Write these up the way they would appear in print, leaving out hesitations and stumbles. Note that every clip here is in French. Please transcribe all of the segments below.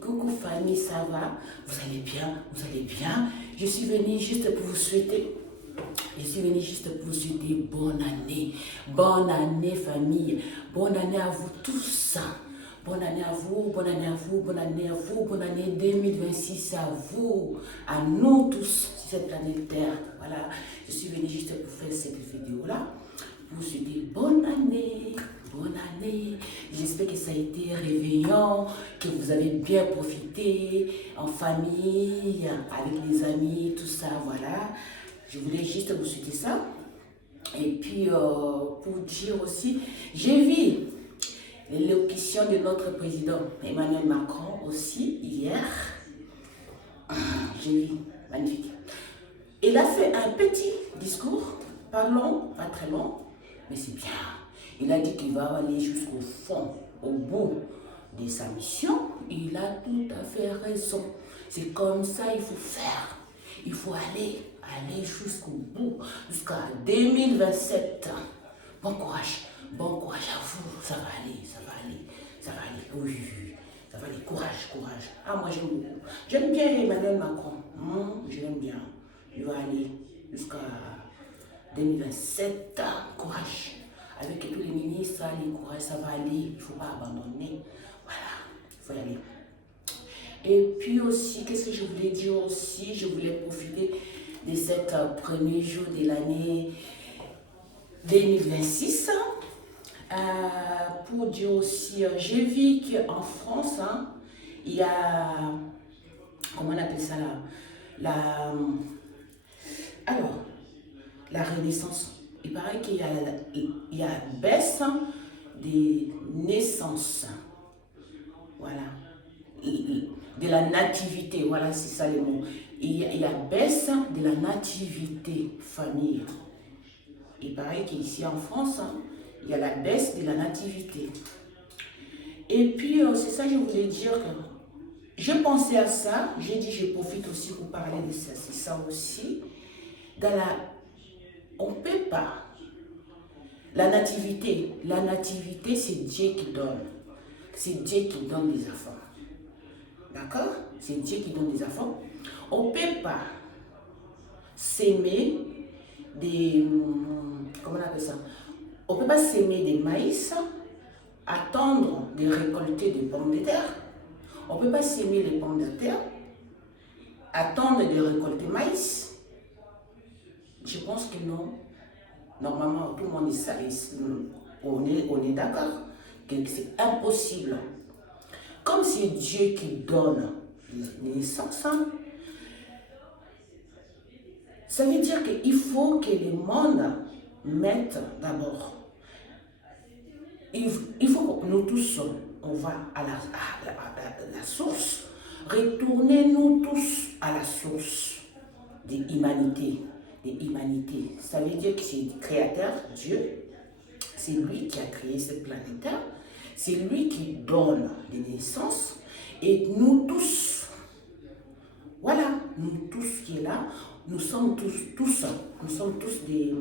coucou famille, ça va? Vous allez bien? Vous allez bien? Je suis venue juste pour vous souhaiter, bonne année famille, bonne année à vous tous, bonne année à vous, bonne année à vous, bonne année à vous, bonne année 2026 à vous, à nous tous sur cette planète Terre. Voilà, je suis venue juste pour faire cette vidéo-là, pour vous souhaiter bonne année. Bonne année, j'espère que ça a été réveillant, que vous avez bien profité en famille, avec les amis, tout ça, voilà. Je voulais juste vous souhaiter ça. Et puis, pour dire aussi, j'ai vu l'élocution de notre président Emmanuel Macron aussi hier. J'ai vu, magnifique. Il a fait un petit discours, pas long, pas très long, mais c'est bien. Il a dit qu'il va aller jusqu'au fond, au bout de sa mission. Il a tout à fait raison. C'est comme ça qu'il faut faire. Il faut aller jusqu'au bout, jusqu'à 2027. Bon courage à vous. Ça va aller. Oui, ça va aller. Courage. Ah, moi j'aime beaucoup. J'aime bien Emmanuel Macron. Je l'aime bien. Il va aller jusqu'à 2027. Courage. Avec tous les ministres, les courage, ça va aller, il ne faut pas abandonner. Voilà, il faut y aller. Et puis aussi, qu'est-ce que je voulais dire aussi? Je voulais profiter de cet premier jour de l'année 2026 pour dire aussi, j'ai vu qu'en France, il y a, comment on appelle ça là, la renaissance. Il paraît qu'il y a baisse des naissances. Voilà. De la nativité. Voilà, c'est ça le mot. Il y a baisse de la nativité, famille. Il paraît qu'ici en France, il y a la baisse de la nativité. Et puis, c'est ça que je voulais dire. Je pensais à ça. J'ai dit, je profite aussi pour parler de ça. C'est ça aussi. On ne peut pas. La nativité, c'est Dieu qui donne. C'est Dieu qui donne des enfants. D'accord? C'est Dieu qui donne des enfants. On ne peut pas s'aimer des... Comment on appelle ça? On ne peut pas s'aimer des maïs, attendre de récolter des pommes de terre. On ne peut pas s'aimer les pommes de terre, attendre de récolter maïs. Je pense que non. Normalement, tout le monde on est d'accord que c'est impossible. Comme c'est Dieu qui donne les naissances, ça veut dire qu'il faut que le monde mette d'abord. Il faut que nous tous, on va à la source. Retournez-nous tous à la source de l'humanité. Ça veut dire que c'est le créateur, Dieu. C'est lui qui a créé cette planète. C'est lui qui donne des naissances. Et nous tous, voilà, nous tous qui est là, nous sommes tous des...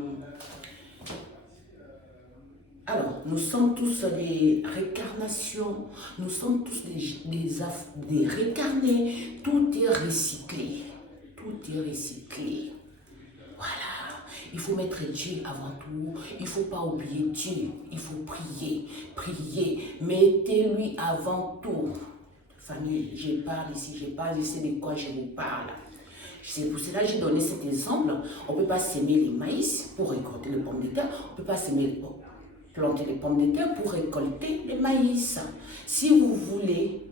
Alors, nous sommes tous des réincarnations, nous sommes tous des réincarnés. Tout est recyclé. Voilà, il faut mettre Dieu avant tout, il ne faut pas oublier Dieu, il faut prier, mettez-lui avant tout. Famille, je parle ici, je sais de quoi je vous parle. C'est pour cela que j'ai donné cet exemple. On ne peut pas s'aimer les maïs pour récolter les pommes de terre, on ne peut pas planter les pommes de terre pour récolter les maïs. Si vous voulez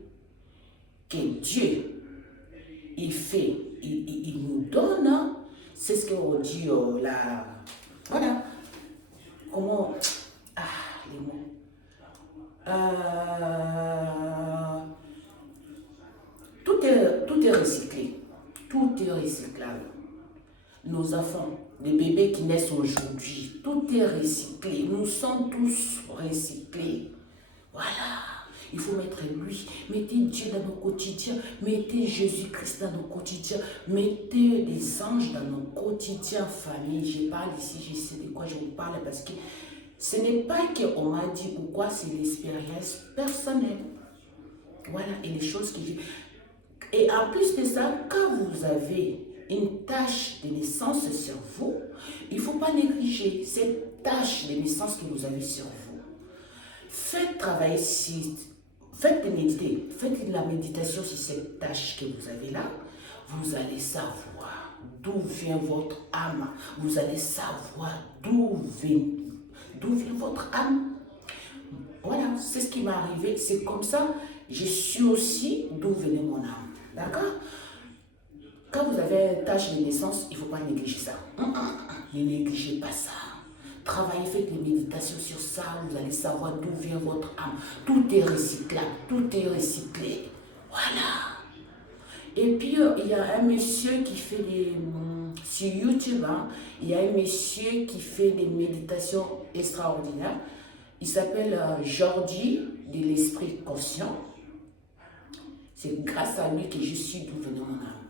que Dieu, il nous donne, c'est ce qu'on dit là. Voilà. Comment. Les mots. Tout est recyclé. Tout est recyclable. Nos enfants, les bébés qui naissent aujourd'hui, tout est recyclé. Nous sommes tous recyclés. Voilà. Il faut mettre lui, mettez Dieu dans nos quotidiens, mettez Jésus-Christ dans nos quotidiens, mettez des anges dans nos quotidiens, famille. Je parle ici, je sais de quoi je vous parle parce que ce n'est pas qu'on m'a dit ou quoi, c'est l'expérience personnelle. Voilà, et les choses que j'ai... Et en plus de ça, quand vous avez une tache de naissance sur vous, il ne faut pas négliger cette tache de naissance que vous avez sur vous. Faites travailler faites méditer, faites de la méditation sur cette tache que vous avez là. Vous allez savoir d'où vient votre âme. Vous allez savoir d'où vient votre âme. Voilà, c'est ce qui m'est arrivé. C'est comme ça, je suis aussi d'où venait mon âme. D'accord? Quand vous avez une tâche de naissance, il ne faut pas négliger ça. Ne négligez pas ça. Travaillez, faites des méditations sur ça. Vous allez savoir d'où vient votre âme. Tout est recyclable. Tout est recyclé. Voilà. Et puis, il y a un monsieur qui fait des... Sur YouTube, hein, il y a un monsieur qui fait des méditations extraordinaires. Il s'appelle Jordi de l'Esprit Conscient. C'est grâce à lui que je suis d'où venait mon âme.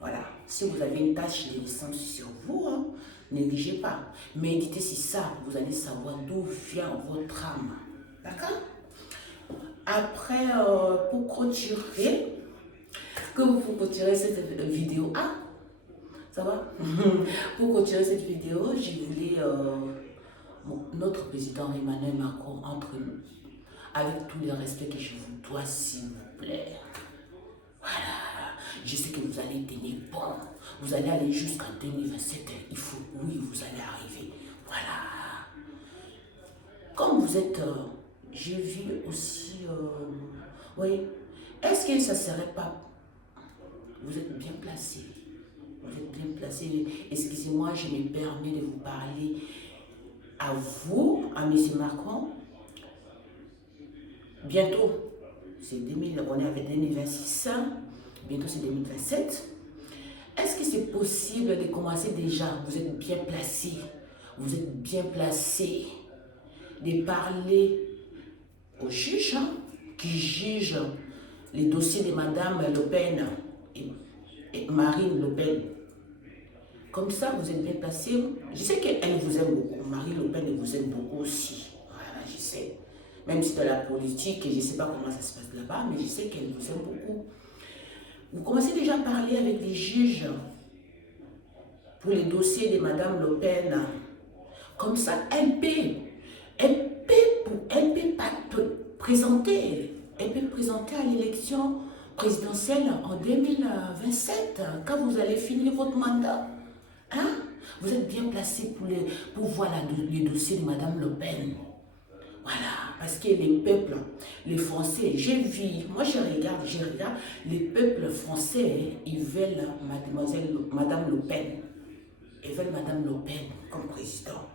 Voilà. Si vous avez une tache de naissance sur vous, hein, négligez pas. Méditez sur ça. Vous allez savoir d'où vient votre âme. D'accord? Après, pour clôturer, cette vidéo, ça va? Pour clôturer cette vidéo, je voulais notre président Emmanuel Macron entre nous, avec tout le respect que je vous dois, s'il vous plaît. Voilà, je sais que vous allez tenir bon, vous allez aller jusqu'en 2027, oui, vous allez arriver. Voilà. Comme vous êtes, j'ai vu aussi, oui, est-ce que ça ne serait pas, vous êtes bien placé, excusez-moi, je me permets de vous parler à vous, à M. Macron, bientôt, on est avec 2026, bientôt c'est 2027. Est-ce que c'est possible de commencer déjà, vous êtes bien placé, de parler aux juges qui jugent les dossiers de Madame Le Pen et Marine Le Pen. Comme ça, vous êtes bien placé. Je sais qu'elle vous aime beaucoup. Marine Le Pen vous aime beaucoup aussi. Voilà, je sais. Même si dans la politique, je ne sais pas comment ça se passe là-bas, mais je sais qu'elle vous aime beaucoup. Vous commencez déjà à parler avec les juges pour les dossiers de Madame Le Pen. Comme ça, elle peut pas présenter. Elle peut présenter à l'élection présidentielle en 2027, quand vous allez finir votre mandat. Hein? Vous êtes bien placé pour voir les dossiers de Madame Le Pen. Voilà, parce que les peuples, les Français, moi je regarde, les peuples français, ils veulent Madame Le Pen. Ils veulent Madame Le Pen comme président.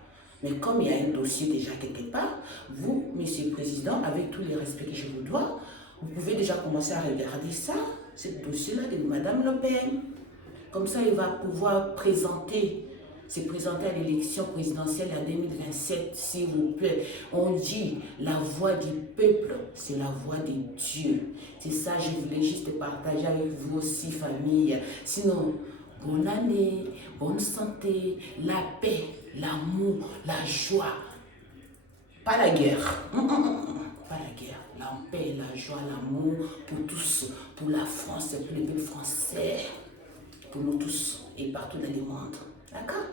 Mais comme il y a un dossier déjà quelque part, vous, Monsieur le Président, avec tous les respects que je vous dois, vous pouvez déjà commencer à regarder ça, ce dossier-là de Madame Le Pen. Comme ça, il va pouvoir se présenter à l'élection présidentielle en 2027, s'il vous plaît. On dit, la voix du peuple, c'est la voix de Dieu. C'est ça, je voulais juste partager avec vous aussi, famille. Sinon, bonne année, bonne santé, la paix, l'amour, la joie. Pas la guerre. Pas la guerre. La paix, la joie, l'amour pour tous, pour la France, pour les peuples français. Pour nous tous et partout dans le monde. D'accord?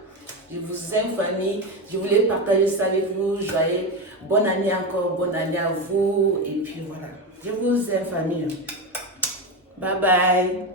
Je vous aime, famille. Je voulais partager ça avec vous. Joyeux. Bonne année encore. Bonne année à vous. Et puis voilà. Je vous aime, famille. Bye bye.